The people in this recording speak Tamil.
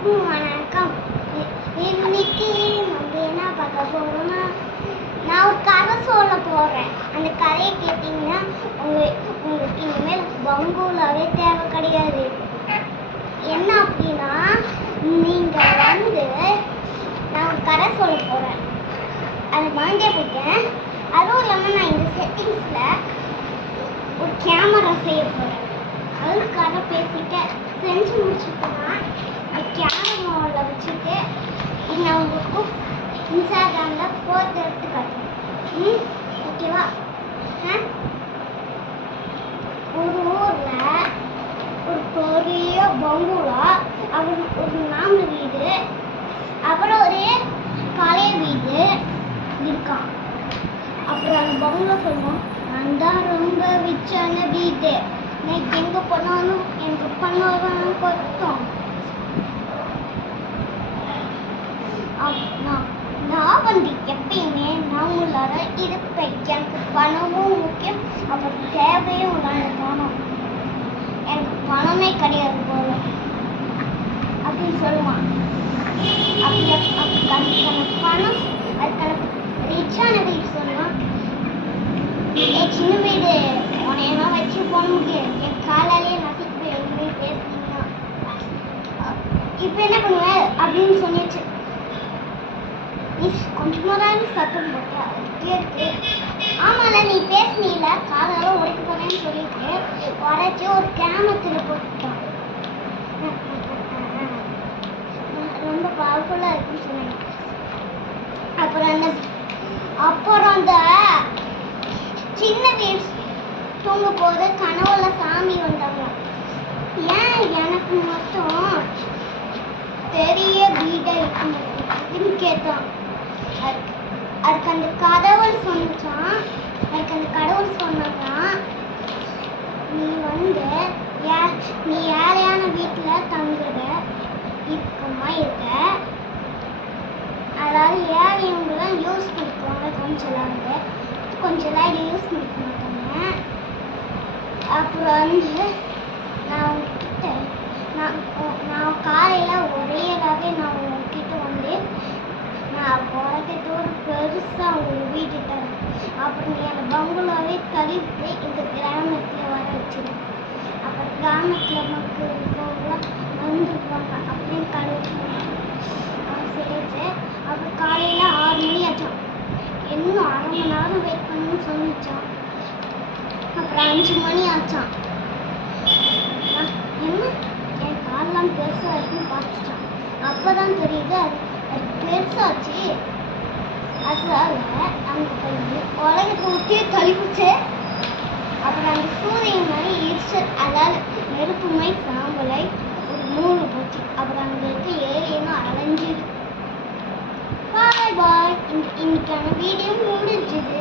வணக்கம் இன்னைக்கு நம்ம என்ன பார்க்க போகிறோம்னா நான் ஒரு கதை சொல்ல போகிறேன் அந்த கதையை கேட்டிங்கன்னா உங்களுக்கு உங்களுக்கு இனிமேல் பங்கூலாவே தேவை கிடையாது என்ன அப்படின்னா நீங்கள் வந்து நான் ஒரு கதை சொல்ல போகிறேன் அது மறந்தே போயிட்டேன் அதுவும் இல்லாமல் நான் இந்த செட்டிங்ஸில் ஒரு கேமரா செய்ய போகிறேன் அது கதை செஞ்சு முடிச்சுட்டோம்னா கேமராவில் வச்சுட்டு இது நான் உங்களுக்கு இன்ஸ்டாகிராமில் ஃபோட்டோ எடுத்து காட்டுறேன். ம் ஓகேவா ஆ? ஒரு ஊரில் ஒரு பெரிய பங்குலா அவர் ஒரு நாம வீடு. அப்புறம் ஒரு பழைய வீடு இருக்கான். அப்புறம் அந்த பங்களா சொல்லுவோம் நான் தான் ரொம்ப விச்சான வீடு. நான் எங்கே போனாலும் எனக்கு பண்ணாலும் கொத்தம் நான் நான் வந்து எப்பயுமே வர உள்ளார இருப்பேன் எனக்கு பணமும் முக்கியம் அப்புறம் தேவையும் உள்ளார பணம். எனக்கு பணமே கிடையாது போல. அப்படின்னு சொல்லுவான் அப்படி அப்படி அதுக்கான பணம் அதுக்கான ரிச்சான வீடு சொல்லுவான் ஏ சின்ன வீடு உன்னை என்ன வச்சு போன முடியும் என் காலாலேயே நசிக்கு எதுவுமே பேசுனீங்கன்னா. இப்போ என்ன பண்ணுவேன் அப்படின்னு சொன்னிச்சு நீ கொஞ்சமா தான் சத்தம் போட்டேன் கேட்டு ஆமால நீ பேசுனீல காதால உடைக்க போனேன்னு சொல்லிட்டு உடச்சி ஒரு கிராமத்துல போட்டுட்டான் ரொம்ப பவர்ஃபுல்லா இருக்குன்னு சொன்னேன் அப்புறம் அந்த அப்புறம் அந்த சின்ன வீடு தூங்க போது கனவுல சாமி வந்தாங்க ஏன் எனக்கு மட்டும் பெரிய வீடா இருக்குன்னு கேட்டான் அதுக்கு அதுக்கு அந்த கடவுள் சொன்னான் அதுக்கு அந்த கடவுள் சொன்னாங்கன்னா நீ வந்து நீ ஏழையான வீட்டில் தங்குற இருக்கமா இருக்க. அதாவது ஏழையவங்களாம் யூஸ் பண்ணிக்குவாங்க கொஞ்சம் லேண்டு கொஞ்சம் இதை யூஸ் பண்ணிக்க மாட்டாங்க. அப்புறம் வந்து நான் உங்ககிட்ட நான் நான் காலையில் ஒரேதாகவே நான் உங்ககிட்ட வந்து நான் உனக்கிட்ட ஒரு பெருசாக ஒரு வீடு தரேன் அப்புறம் நீ அந்த பங்களாவே தள்ளிட்டு இந்த கிராமத்தில் வர வச்சிருக்கேன் அப்புறம் கிராமத்தில் மக்கள் இருக்கவங்களாம் வந்துருப்பாங்க. அப்படின்னு கடவுள் சொன்னாங்க அவன் சொல்லிட்டு அப்புறம் காலையில் ஆறு மணி ஆச்சான் இன்னும் அரை மணி நேரம் வெயிட் பண்ணணும்னு சொல்லிச்சான் அப்புறம் அஞ்சு மணி ஆச்சான் என்ன? என் காலெல்லாம் பெருசாக இருக்குன்னு பார்த்துட்டான் அப்போ தான் தெரியுது அது அது பெருசாச்சு. அதனால அந்த பையன் உலகத்தை ஊற்றி தள்ளிவிட்டு அப்புறம் அந்த சூரியன் மாதிரி எரிச்சல் அதாவது நெருப்பு மாதிரி சாம்பலை ஒரு மூணு போச்சு அப்புறம் அங்கே இருக்க ஏரியனும் அலைஞ்சிரு பாய். பாய் இன்னைக்கான வீடியோ முடிஞ்சுது.